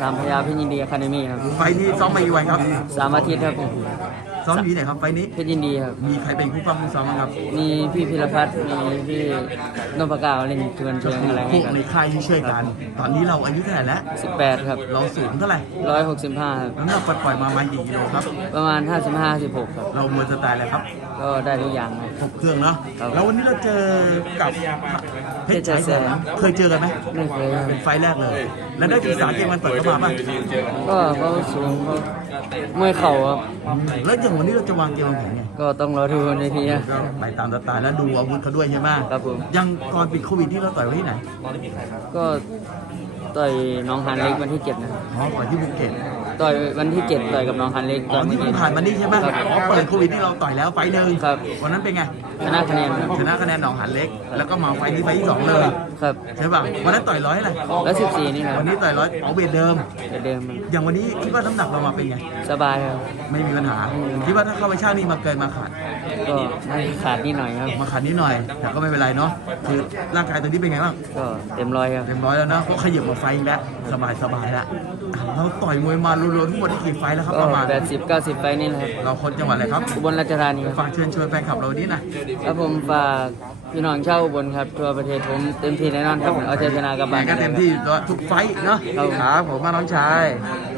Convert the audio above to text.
สามพยาพิยินดีอะคาเดมี่ครับ ไฟล์นี้ซ้อมมากี่วันครับ สามอาทิตย์ครับ ซ้อมอยู่ที่ไหนครับไฟล์นี้ เพชรยินดีครับ มีใครเป็นคู่ปั้มคู่ซ้อมบ้างครับมีพี่พิรพัฒน์มีพี่นพกาวเล่นชวนเชิงอะไรพวกในค่ายที่ช่วยกัน ตอนนี้เราอายุเท่าไหร่แล้วสิบแปดครับเราสูงเท่าไหร่ร้อยหกสิบห้าครับน้ำหนักปล่อยๆมาประมาณกี่กิโลครับ ประมาณห้าสิบห้าสิบหกครับ เรามวยสไตล์อะไรครับก็ได้ทุกอย่างครับ ครบเครื่องเนาะ ครับแล้ววันนี้เราเจอกับเพชรชัยแสนเคยเจอกันไหมไม่เคยครับ เป็นไฟล์แรกเลย แล้วได้ศึกษาเกมมันเปิดเข้ามาป่ะก็เขาสูงเขามวยเข่าครับ แล้วอย่างวันนี้เราจะวางเกมวางแผนไงก็ต้องรอดูบนเวทีนะก็ไปตามสไตล์แล้วดูอาวุธเขาด้วยใช่ไหมครับผมยังก่อนปิดโควิดที่เราต่อยไว้ที่ไหนก็ต่อยน้องฮันเล็กวันที่เจ็ดนะครับอ๋อก่อนที่ภูเก็ต ต่อยวันที่เจ็ดต่อยกับน้องฮันเล็กอ๋อที่เพิ่งผ่านมานี่ใช่ไหมครับอ๋อเปิดโควิดที่เราต่อยแล้วไฟล์หนึ่งครับวันนั้นเป็นไงชนะคะแนนครับชนะคะแนนหนองหันเล็ก แล้วก็มาไฟล์นี้ไฟล์ที่สองเลยครับใช่ป่ะวันนั้นต่อยร้อยอะไรแล้วสิบสี่นี่ครับวันนี้ต่อยร้อยเอาเบทเดิม เหมือนเดิมครับอย่างวันนี้คิดว่าน้ำหนักเรามาเป็นไง สบายครับ ไม่มีปัญหาคิดว่าถ้าเข้าไปช่างนี่มาเกินมาขาดก็น่าจะขาดนิดหน่อยครับ มาขาดนิดหน่อยแต่ก็ไม่เป็นไรเนาะคือร่างกายตอนนี้เป็นไงบ้างก็เต็มร้อยครับเต็มร้อยแล้วนะเพราะขยับมาไฟล์แล้วสบายสบายแล้วอะเราต่อยมวยมารวมๆทั้งหมดที่กี่ไฟล์แล้วครับก็ประมาณแปดสิบเก้าสิบไปนี่แหละครับเราคนจังหวัดอะไรครับอุบลราชธานีครับฝากเชิญชวนแฟนคลับเราวันนี้หนะครับผมฝากพี่น้องชาวอุบลครับทั่วประเทศผมเต็มที่แน่นอนครับเอาใจชนะกลับบ้านก็เต็มที่ทุกไฟล์เนาะครับครับผมมาน้องชายค